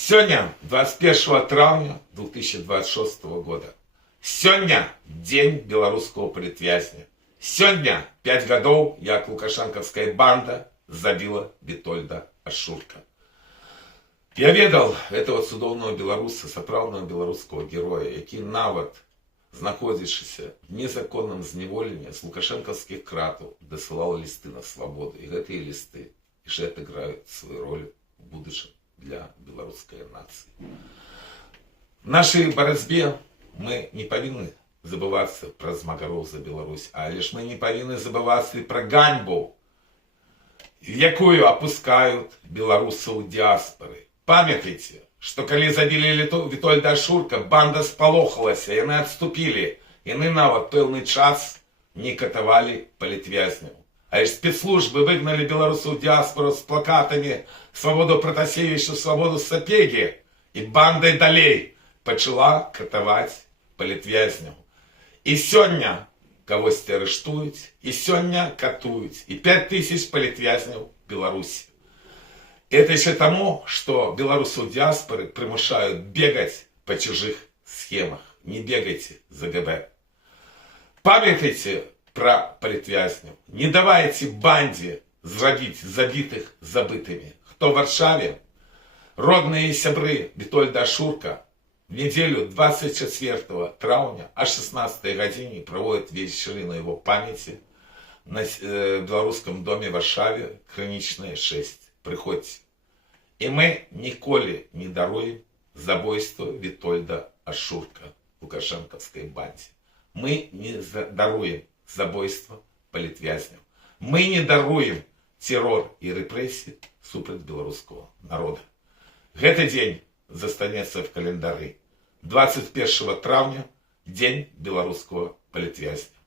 Сегодня, 21 травня 2026 года. Сегодня день белорусского політвязня. Сегодня 5 годов, як лукашенковская банда забила Витольда Ашурка. Я ведал этого цудоўного беларуса, сапраўднага беларускага героя, які нават, знаходзячыся в незаконным зневоленні з лукашенковских кратаў, дасылаў листы на свободу. И гэтыя листы яшчэ адыграюць свою роль в будущем для белорусской нации. В нашей борьбе мы не повинны забываться про змагароў за Беларусь, а лишь мы не повинны забываться и про ганьбу, якую опускают белорусов диаспоры. Памятайте, что когда забили Витольда Ашурка, банда спалохалася, и они отступили, и они нават пэўны час не катавали палітвязняў. А лишь спецслужбы выгнали белорусов в диаспору с плакатами «Свободу Протасевичу, свободу Сапеги», и бандой далей пачала катаваць палітвязняў. И сегодня кагосьці арыштуюць, и сегодня катуюць, и 5000 палітвязняў в Беларуси. Это еще тому, что белорусов диаспоры примушают бегать по чужих схемах. Не бегайте за ГБ. Памятайте про палітвязняў. Не давайте банде зрабіць забитых забытыми. Кто в Варшаве, родные сябры Витольда Ашурка в неделю 24 травня о 16 године проводят вечеры на его памяти на белорусском доме в Варшаве, Крынічная 6. Приходите. И мы ніколі не даруем забойство Витольда Ашурка лукашенковской банде. Мы не даруем забойство палітвязняў. Мы не даруем террор и репрессии супраць белорусского народа. Гэты день застанецца в календары. 21 травня, день белорусского палітвязня.